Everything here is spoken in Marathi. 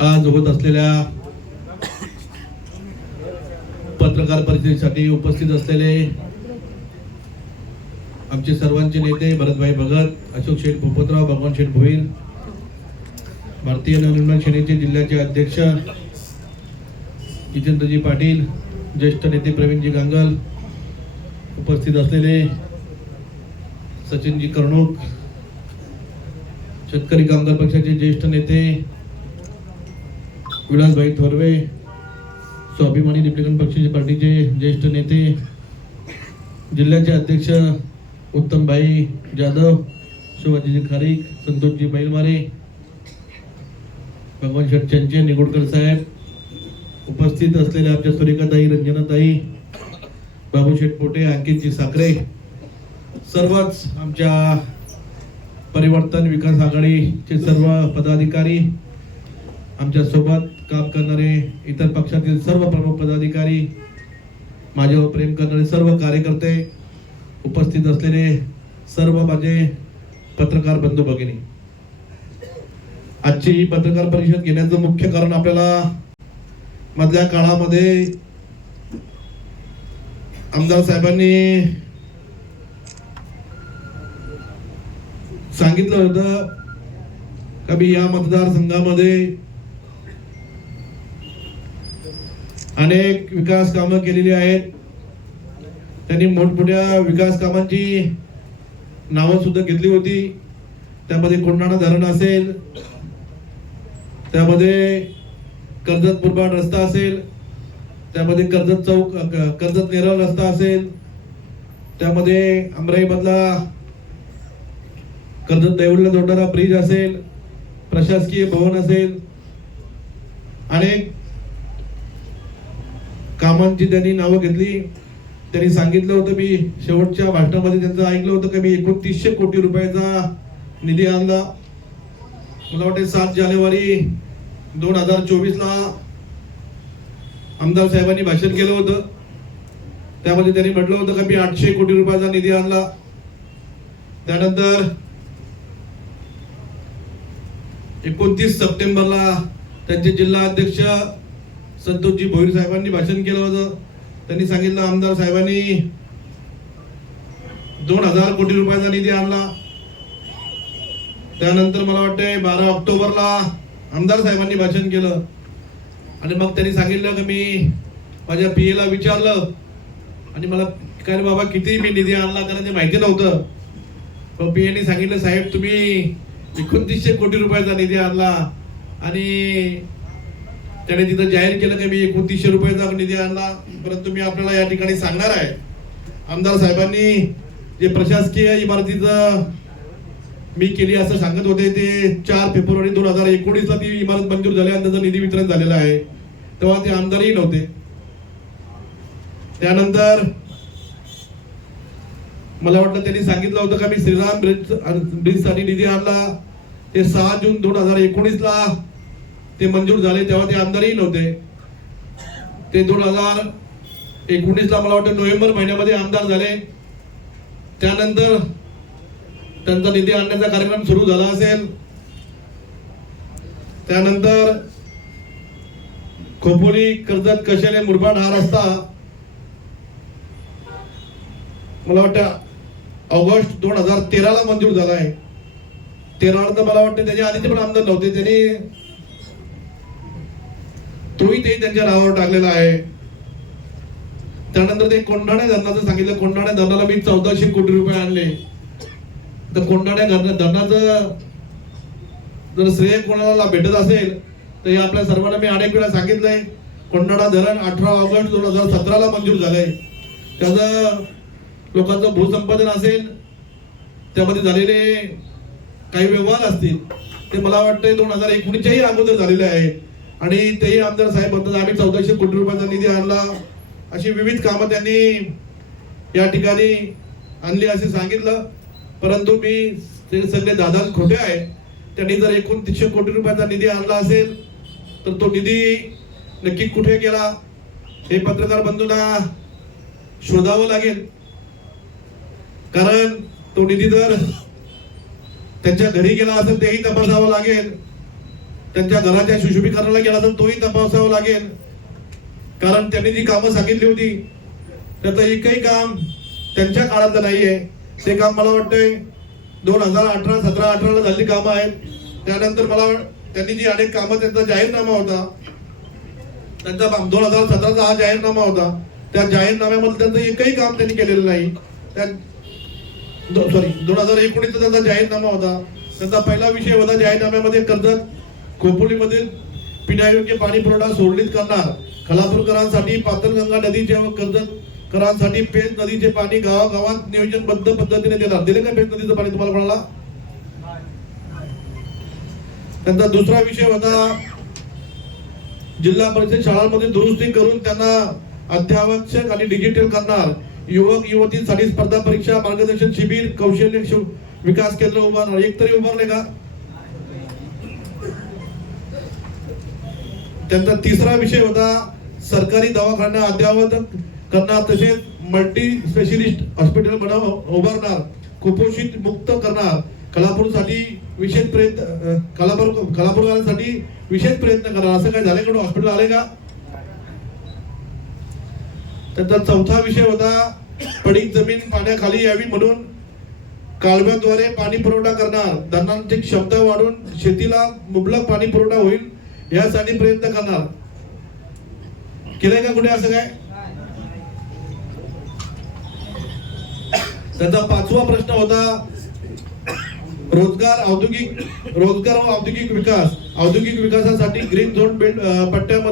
आज होत असलेल्या पत्रकार परिषदेसाठी उपस्थित असलेले आमचे सर्वांचे नेते भरतभाई भगत अशोक शेठ पोपतराव भगवान शेठ भोईर भारतीय नवनिर्माण सेनेचे जिल्ह्याचे अध्यक्ष जितेंद्रजी पाटील ज्येष्ठ नेते प्रवीणजी गांगल उपस्थित असलेले सचिनजी कर्णूक शेतकरी कामगार पक्षाचे ज्येष्ठ नेते विलासभाई थोरवे स्वाभिमानी रिपब्लिकन पक्षाचे पार्टीचे ज्येष्ठ नेते जिल्ह्याचे अध्यक्ष उत्तमभाई जाधव शिवाजीजी खारीक संतोषजी बैलमारे भगवान शेटच्यांचे निगुडकर साहेब उपस्थित असलेल्या आमच्या सुरेखाताई रंजनाताई बाबू शेटपोटे अंकितजी साखरे सर्वच आमच्या परिवर्तन विकास आघाडीचे सर्व पदाधिकारी आमच्यासोबत काम करणारे इतर पक्षातील सर्व प्रमुख पदाधिकारी माझ्यावर प्रेम करणारे सर्व कार्यकर्ते उपस्थित असलेले सर्व माझे पत्रकार बंधू भगिनी. आजची पत्रकार परिषद घेण्याचं मुख्य कारण आपल्याला मधल्या काळामध्ये आमदार साहेबांनी सांगितलं होतं का मी या मतदारसंघामध्ये अनेक विकास कामं केलेली आहेत. त्यांनी मोठमोठ्या विकास कामांची नावं सुद्धा घेतली होती. त्यामध्ये कोंढाणा धरण असेल त्यामध्ये कर्जत मुरबाड रस्ता असेल त्यामध्ये कर्जत चौक कर्जत नेरळ रस्ता असेल त्यामध्ये अमराईमधला कर्जत देऊळला जोडणारा ब्रिज असेल प्रशासकीय भवन असेल अनेक कामांची त्यांनी नावं घेतली. त्यांनी सांगितलं होतं मी शेवटच्या भाषणामध्ये त्यांचं ऐकलं होतं की मी एकोणतीसशे कोटी रुपयाचा निधी आणला. मला वाटते सात जानेवारी दोन हजार चोवीसला आमदार साहेबांनी भाषण केलं होतं. त्यामध्ये त्यांनी म्हटलं होतं की मी आठशे कोटी रुपयाचा निधी आणला. त्यानंतर एकोणतीस सप्टेंबरला त्यांचे जिल्हा अध्यक्ष संतोषजी भोईर साहेबांनी भाषण केलं होतं. त्यांनी सांगितलं आमदार साहेबांनी दोन हजार कोटी रुपयाचा निधी आणला. त्यानंतर मला वाटतंय बारा ऑक्टोबरला आमदार साहेबांनी भाषण केलं. आणि मग त्यांनी सांगितलं की मी माझ्या पी एला विचारलं. आणि मला काय रे बाबा किती मी निधी आणला कारण ते माहिती नव्हतं. पण पी ने सांगितलं साहेब तुम्ही एकोणतीसशे कोटी रुपयाचा निधी आणला. आणि त्याने तिथं जाहीर केलं की मी एकोणतीसशे रुपयाचा निधी आणला. परंतु मी आपल्याला या ठिकाणी सांगणार आहे. आमदार साहेबांनी जे प्रशासकीय इमारतीचं मी केली असं सांगत होते ते चार फेब्रुवारी दोन हजार एकोणीसला ती इमारत मंजूर झाली आणि त्याचं निधी वितरण झालेलं आहे. तेव्हा ते आमदारही नव्हते. त्यानंतर मला वाटलं त्यांनी सांगितलं होतं का मी श्रीराम ब्रिज ब्रिजसाठी निधी आणला. ते सहा जून दोन हजार एकोणीस ला ते मंजूर झाले तेव्हा ते आमदारही नव्हते. ते दोन हजार एकोणीस ला मला वाटतं नोव्हेंबर महिन्यामध्ये आमदार झाले. त्यानंतर त्यांचा निधी आणण्याचा कार्यक्रम सुरू झाला असेल. त्यानंतर खोपोली कर्जत कशाने मुरबाड हा रस्ता मला वाटतं ऑगस्ट दोन हजार तेराला मंजूर झाला आहे. तेराला तर मला वाटतं त्याच्या आधीचे पण आमदार नव्हते. त्यांनी तोही ते त्यांच्या नावावर टाकलेला आहे. त्यानंतर ते कोंढाणे धरणाचं सांगितलं. कोंढाणे धरणाला मी चौदाशे कोटी रुपये आणले. तर कोंढाणे धरण धरणाचं जर श्रेय कोणाला भेटत असेल तर हे आपल्या सर्वांना मी अनेक वेळा सांगितलंय. कोंढाणा धरण अठरा ऑगस्ट दोन हजार सतराला मंजूर झालंय. त्याचं लोकांचं भूसंपादन असेल त्यामध्ये झालेले काही व्यवहार असतील ते मला वाटतंय दोन हजार एकोणीसच्याही अगोदर झालेले आहेत. आणि तेही आमदार साहेब म्हणतात आम्ही चौदाशे कोटी रुपयाचा निधी आणला. अशी विविध कामं त्यांनी या ठिकाणी आणली असे सांगितलं. परंतु मी ते सगळे दादा खोटे आहेत. त्यांनी जर एकोणतीसशे कोटी रुपयाचा निधी आणला असेल तर तो निधी नक्की कुठे गेला? हे पत्रकार बंधूंना शोधावं लागेल. कारण तो निधी जर त्यांच्या घरी गेला असेल तेही तपासावं लागेल. त्यांच्या घराच्या सुशोभीकरणाला गेला तर तोही तपासावा लागेल. कारण त्यांनी जी कामं सांगितली होती त्याचं एकही काम त्यांच्या काळातलं नाहीये. ते काम मला वाटतंय दोन हजार अठरा सतरा अठराला झालेली कामं आहेत. त्यानंतर मला त्यांनी जी अनेक कामं त्यांचा जाहीरनामा होता. त्यांचा दोन हजार सतराचा हा जाहीरनामा होता. त्या जाहीरनाम्यामध्ये त्यांचं एकही काम त्यांनी केलेलं नाही. त्या सॉरी दोन हजार एकोणीसचा त्यांचा जाहीरनामा होता. त्यांचा पहिला विषय होता जाहीरनाम्यामध्ये कर्जत खोपोलीमधील पिण्यायोग्य पाणी पुरवठा सोडलीत करणार. खलापूरकरांसाठी पातळगंगा नदीचे व कर्जतकरांसाठी पेज नदीचे पाणी गावागावात नियोजनबद्ध पद्धतीने देणार. दिले का पेज नदीचं पाणी तुम्हाला म्हणाला त्यांचा दुसरा विषय होता जिल्हा परिषद शाळांमध्ये दुरुस्ती करून त्यांना अत्यावश्यक आणि डिजिटल करणार. युवक युवतींसाठी स्पर्धा परीक्षा मार्गदर्शन शिबिर कौशल्य विकास केंद्र उभारणार. एक तरी उभारले का? त्यांचा तिसरा विषय होता सरकारी दवाखाना अद्ययावत करणार तसेच मल्टी स्पेशलिस्ट हॉस्पिटल बनव उभारणार कुपोषित मुक्त करणार. कलापूरसाठी विशेष प्रयत्न कलापूर कलापूरवाल्यांसाठी विशेष प्रयत्न करणार. असं काय झालं कडून हॉस्पिटल आले का? त्यांचा चौथा विषय होता पडीक जमीन पाण्याखाली यावी म्हणून कालव्याद्वारे पाणी पुरवठा करणार. धरणांची क्षमता वाढून शेतीला मुबलक पाणी पुरवठा होईल यासाठी प्रयत्न करणार. केलंय का कुठे असं काय? त्याचा पाचवा प्रश्न होता रोजगार औद्योगिक रोजगार व औद्योगिक विकास. औद्योगिक विकासासाठी ग्रीन झोन बेल्ट पट्ट्यामध्ये